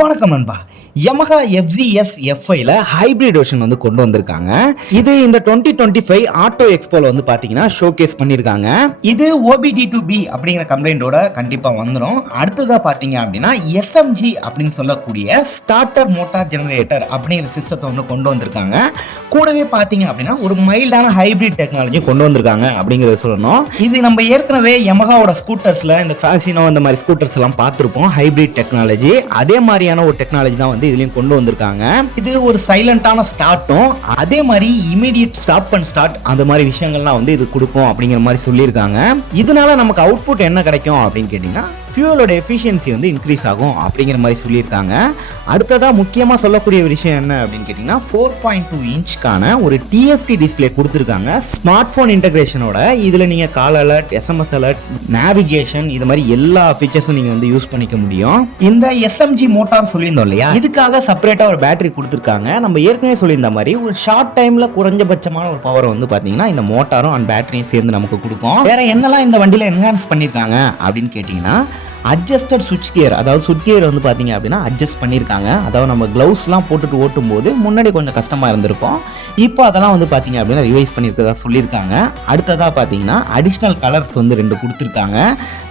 வணக்கம் நண்பா. Yamaha FZS F5ல hybrid version வந்து கொண்டு வந்திருக்காங்க. இது இந்த 2025 ஆட்டோ எக்ஸ்போல வந்து பாத்தீங்கன்னா ஷோகேஸ் பண்ணிருக்காங்க. இது OBD2B அப்படிங்கிற கம்ப்ளைண்டோட கண்டிப்பா வந்துடும். அடுத்ததா பாத்தீங்க அப்படின்னா SMG அப்படின்னு சொல்லக்கூடிய ஸ்டார்டர் மோட்டார் ஜெனரேட்டர் அப்படிங்கிற சிஸ்டத்தை வந்து கொண்டு வந்திருக்காங்க. கூடவே பாத்தீங்க அப்படின்னா ஒரு மைல்டான ஹைபிரிட் டெக்னாலஜி கொண்டு வந்திருக்காங்க அப்படிங்கறத சொல்லணும். இது நம்ம ஏற்கனவே Yamahaவோட ஸ்கூட்டர்ஸ்ல இந்த ஃபேசினோ இந்த மாதிரி ஸ்கூட்டர்ஸ் எல்லாம் பார்த்திருப்போம். ஹைபிரிட் டெக்னாலஜி அதே மாதிரியான ஒரு டெக்னாலஜி தான் வந்து இதுலயும் கொண்டு வந்திருக்காங்க. இது ஒரு சைலண்டான ஸ்டார்ட்டும் அதே மாதிரி இமிடியேட் ஸ்டாப் அண்ட் ஸ்டார்ட் அந்த மாதிரி விஷயங்கள்லாம் வந்து இது கொடுக்கும் அப்படிங்கிற மாதிரி சொல்லியிருக்காங்க. இதனால நமக்கு அவுட்புட் என்ன கிடைக்கும் அப்படின்னு கேட்டீங்கன்னா ஃபியூலோட எஃபிஷியன்சி வந்து இன்க்ரீஸ் ஆகும் அப்படிங்கிற மாதிரி சொல்லியிருக்காங்க. அடுத்ததாக முக்கியமாக சொல்லக்கூடிய விஷயம் என்ன அப்படின்னு கேட்டிங்கன்னா 4.2 இன்ச்க்கான ஒரு டிஎஃப்டி டிஸ்பிளே கொடுத்துருக்காங்க. ஸ்மார்ட் ஃபோன் இன்டகிரேஷனோட இதில் நீங்கள் கால் அலர்ட், எஸ்எம்எஸ் அலர்ட், நேவிகேஷன் இது மாதிரி எல்லா ஃபீச்சர்ஸும் நீங்கள் வந்து யூஸ் பண்ணிக்க முடியும். இந்த எஸ்எம்ஜி மோட்டார் சொல்லியிருந்தோம் இல்லையா, இதுக்காக செப்பரேட்டாக ஒரு பேட்டரி கொடுத்துருக்காங்க. நம்ம ஏற்கனவே சொல்லியிருந்த மாதிரி ஒரு ஷார்ட் டைமில் குறைஞ்சபட்சமான ஒரு பவர் வந்து பார்த்தீங்கன்னா இந்த மோட்டாரும் அண்ட் பேட்டரியும் சேர்ந்து நமக்கு கொடுக்கும். வேற என்னெல்லாம் இந்த வண்டியில் என்ஹான்ஸ் பண்ணியிருக்காங்க அப்படின்னு கேட்டிங்கன்னா அட்ஜஸ்டட் சுவிட்ச் கியர், அதாவது சுவிட்ச் கியர் வந்து பார்த்தீங்க அப்படின்னா அட்ஜஸ்ட் பண்ணியிருக்காங்க. அதாவது நம்ம க்ளவுஸ்லாம் போட்டுட்டு ஓட்டும் போது முன்னாடி கொஞ்சம் கஷ்டமாக இருந்திருக்கும். இப்போ அதெல்லாம் வந்து பார்த்தீங்க அப்படின்னா ரிவைஸ் பண்ணியிருக்கதா சொல்லியிருக்காங்க. அடுத்ததாக பார்த்தீங்கன்னா அடிஷ்னல் கலர்ஸ் வந்து 2 கொடுத்துருக்காங்க.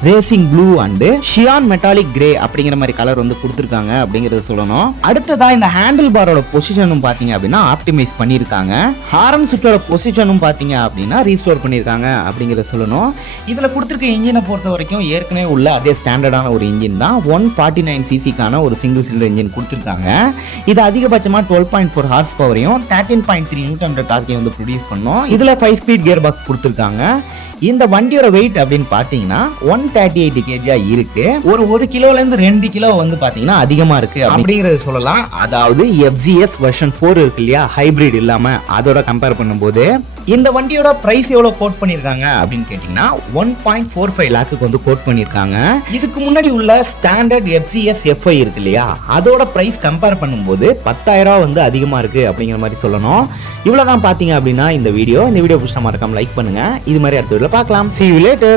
Racing blue and cyan metallic grey அப்படிங்கிற மாதிரி கலர் வந்து கொடுத்துருக்காங்க அப்படிங்கிறத சொல்லணும். அடுத்ததாக இந்த ஹேண்டில் பாரோட பொசிஷனும் பார்த்தீங்க அப்படின்னா ஆப்டிமைஸ் பண்ணியிருக்காங்க. ஹாரன் சுவிட்சோட பொசிஷனும் பார்த்தீங்க அப்படின்னா ரீஸ்டோர் பண்ணியிருக்காங்க அப்படிங்கிறத சொல்லணும். இதில் கொடுத்துருக்க இன்ஜினை பொறுத்த வரைக்கும் ஏற்கனவே உள்ள அதே ஸ்டாண்டர்டான ஒரு இன்ஜின் தான். 149 சிசிக்கான ஒரு சிங்கிள் சிலிண்டர் இன்ஜின் கொடுத்துருக்காங்க. இது அதிகபட்சமாக 12.4 ஹார்ஸ் பவரையும் 13.3 நியூட்டன் டார்க்கையும் வந்து ப்ரொடியூஸ் பண்ணும். இதில் 5 ஸ்பீட் கியர் பாக்ஸ் கொடுத்துருக்காங்க. இந்த வண்டியோட வெயிட் அப்படின்னு பார்த்தீங்கன்னா 138 kg இருக்கு. ஒரு 1 கிலோலேருந்து 2 கிலோ வந்து பார்த்தீங்கன்னா அதிகமாக இருக்கு அப்படிங்கிறது சொல்லலாம். அதாவது FZS வெர்ஷன் 4 இருக்கு இல்லையா, ஹைபிரிட் இல்லாமல், அதோட கம்பேர் பண்ணும்போது இந்த வண்டியோட பிரைஸ் எவ்வளோ கோட் பண்ணியிருக்காங்க அப்படின்னு கேட்டிங்கன்னா 1.45 லேக்குக்கு வந்து கோட் பண்ணியிருக்காங்க. இதுக்கு முன்னாடி உள்ள ஸ்டாண்டர்ட் FZS F5 இருக்கு இல்லையா, அதோட பிரைஸ் கம்பேர் பண்ணும்போது 10,000 வந்து அதிகமாக இருக்குது அப்படிங்கிற மாதிரி சொல்லணும். இவ்வளோ தான் பார்த்தீங்க அப்படின்னா இந்த வீடியோ பிடிச்சா மறக்காம லைக் பண்ணுங்கள். இது மாதிரி அடுத்த வீடியோவில் பார்க்கலாம். See you later.